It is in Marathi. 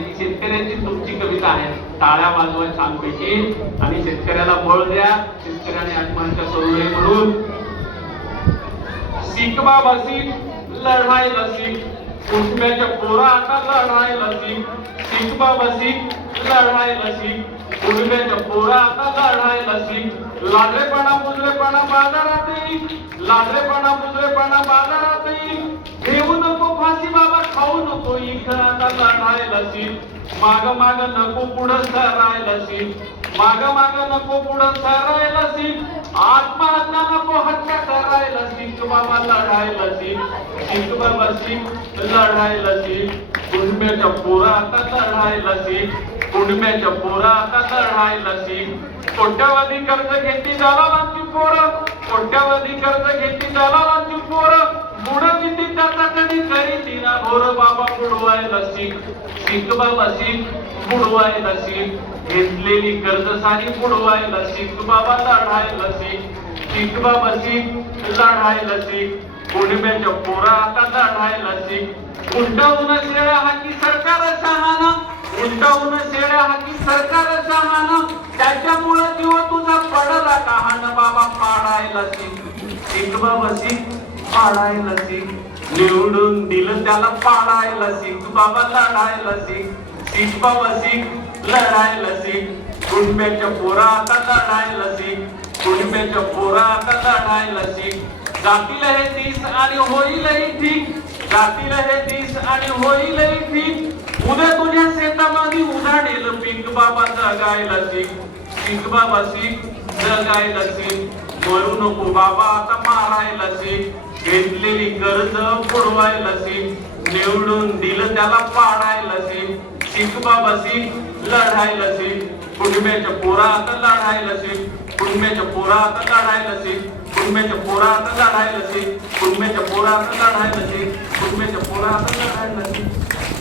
ही शेतकऱ्यांची तुमची कविता आहे. टाळ्या वाजवा छानपैकी आणि शेतकऱ्याला बळ द्या. शेतकऱ्याने आत्महत्या करू नये म्हणून सीख बाबा सीख लढायला सीख. कुटुंबाच्या पोरा आता लढायला सीख. सीख बाबा सीख लढायला सीख. कुटुंबाच्या पोरा आता लढायला सीख. लाडरेपणा बुजरेपणा बाजारात येईल. लाडरेपणा बुजरेपणा बाजारात येईल. घेऊ नको फाशी बाबा खाऊ नको इथं आता लढायला सीख. माग माग नको पुढं सरायला सीख. माग माग नको पुढं सरायला सीख. आत्महत्या नको हत्या करायला सीख बाबा लढायला सीख. सीख बाबा सीख लढायला सीख. कुटुंबाच्या पोरा आता लढायला सीख. कुटुंबाच्या पोरा आता लढायला सीख. कोट्यावधी कर्ज घेतली दलालांची पोरं. कोट्यावधी कर्ज घेतली दलालांची पोरं. बुडविती त्याचा कधी करी तिना घोर बाबा बुडवायला सीख. सीख बाबा सीख बुडवायला सीख. घेतलेली कर्ज सारी बुडवायला सीख बाबा लढायला सीख. सीख बाबा सीख लढायला सीख. कुटुंबाच्या पोरा आता लढायला सीख. उलटवून शेळ्या हाकी सरकार शहाणं. उलटवून शेळ्या हाकी सरकार शहाणं. त्याच्यामुळे जीव तुझा पडला कहाण बाबा पाडायला सीख. सीख बाबा सीख पाडायला सीख. निवडून दिलं त्याला पाडायला सीख बाबा लढायला सीख. सीख बाबा सीख लढायला सीख. कुटुंबाच्या पोरा आता लढायला सीख. कुटुंबाच्या पोरा आता लढायला सीख. जातील हे दिस आणि होईलही ठीक. जातील हे दिस आणि होईलही ठीक. उद्या तुझ्या शेतामध्ये उधाडेल पीक बाबा जगायला सीख. सीख बाबा सीख जगायला सीख. मरू नको बाबा आता मारायला सीख. घेतलेली कर्ज बुडवायला सीख. निवडून दिलं त्याला पाडायला सीख. सीख बाबा सीख लढायला सीख. कुटुंबाच्या पोरा आता लढायला सीख. कुटुंबाच्या पोरा आता लढायला सीख. कुटुंबाच्या पोरा आता लढायला सीख. कुटुंबाच्या पोरा आता लढायला सीख. कुटुंबाच्या पोरा आता लढायला सीख.